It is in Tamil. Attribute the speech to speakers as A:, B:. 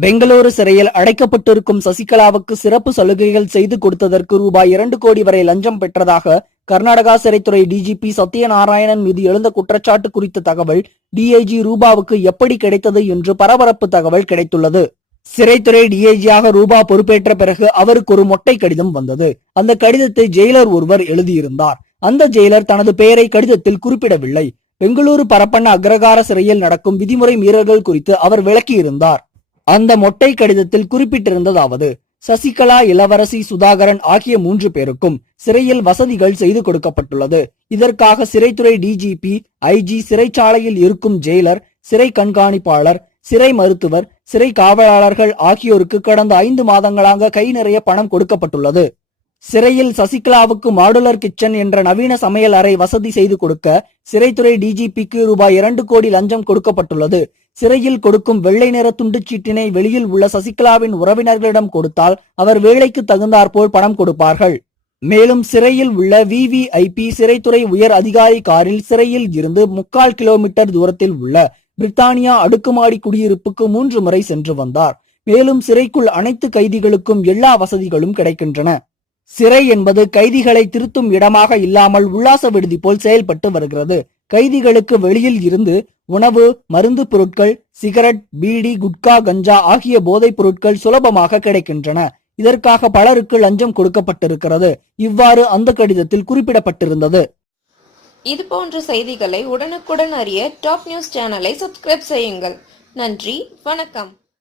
A: பெங்களூரு சிறையில் அடைக்கப்பட்டிருக்கும் சசிகலாவுக்கு சிறப்பு சலுகைகள் செய்து கொடுத்ததற்கு ரூபாய் இரண்டு கோடி வரை லஞ்சம் பெற்றதாக கர்நாடகா சிறைத்துறை டிஜிபி சத்யநாராயணன் மீது எழுந்த குற்றச்சாட்டு குறித்த தகவல் டிஐஜி ரூபாவுக்கு எப்படி கிடைத்தது என்று பரபரப்பு தகவல் கிடைத்துள்ளது. சிறைத்துறை டிஐஜியாக ரூபா பொறுப்பேற்ற பிறகு அவருக்கு ஒரு மொட்டை கடிதம் வந்தது. அந்த கடிதத்தை ஜெயிலர் ஒருவர் எழுதியிருந்தார். அந்த ஜெயிலர் தனது பெயரை கடிதத்தில் குறிப்பிடவில்லை. பெங்களூரு பரப்பண்ண அக்ரகார சிறையில் நடக்கும் விதிமுறை மீறல்கள் குறித்து அவர் விளக்கியிருந்தார். அந்த மொட்டை கடிதத்தில் குறிப்பிட்டிருந்ததாவது சசிகலா இளவரசி சுதாகரன் ஆகிய மூன்று பேருக்கும் சிறையில் வசதிகள் செய்து கொடுக்கப்பட்டுள்ளது. இதற்காக சிறைத்துறை டிஜிபி ஐஜி சிறைச்சாலையில் இருக்கும் ஜெயிலர் சிறை கண்காணிப்பாளர் சிறை மருத்துவர் சிறை காவலாளர்கள் ஆகியோருக்கு கடந்த ஐந்து மாதங்களாக கை நிறைய பணம் கொடுக்கப்பட்டுள்ளது. சிறையில் சசிகலாவுக்கு மாடுலர் கிச்சன் என்ற நவீன சமையல் அறை வசதி செய்து கொடுக்க சிறைத்துறை டிஜிபிக்கு ரூபாய் இரண்டு கோடி லஞ்சம் கொடுக்கப்பட்டுள்ளது. சிறையில் கொடுக்கும் வெள்ளை நிற துண்டுச்சீட்டினை வெளியில் உள்ள சசிகலாவின் உறவினர்களிடம் கொடுத்தால் அவர் வேலைக்கு தகுந்தாற்போல் பணம் கொடுப்பார்கள். மேலும் சிறையில் உள்ள விவிஐபி சிறைத்துறை உயர் அதிகாரி காரில் சிறையில் இருந்து முக்கால் கிலோமீட்டர் தூரத்தில் உள்ள பிரித்தானியா அடுக்குமாடி குடியிருப்புக்கு மூன்று முறை சென்று வந்தார். மேலும் சிறைக்குள் அனைத்து கைதிகளுக்கும் எல்லா வசதிகளும் கிடைக்கின்றன. சிறை என்பது கைதிகளை திருத்தும் இடமாக இல்லாமல் உல்லாச விடுதி போல் செயல்பட்டு வருகிறது. கைதிகளுக்கு வெளியில் இருந்து உணவு மருந்து பொருட்கள் சிகரெட் பீடி குட்கா கஞ்சா ஆகிய போதைப் பொருட்கள் சுலபமாக கிடைக்கின்றன. இதற்காக பலருக்கு லஞ்சம் கொடுக்கப்பட்டிருக்கிறது. இவ்வாறு அந்த கடிதத்தில் குறிப்பிடப்பட்டிருந்தது.
B: இது போன்ற செய்திகளை உடனுக்குடன் அறிய டாப் நியூஸ் சேனலை சப்ஸ்கிரைப் செய்யுங்கள். நன்றி வணக்கம்.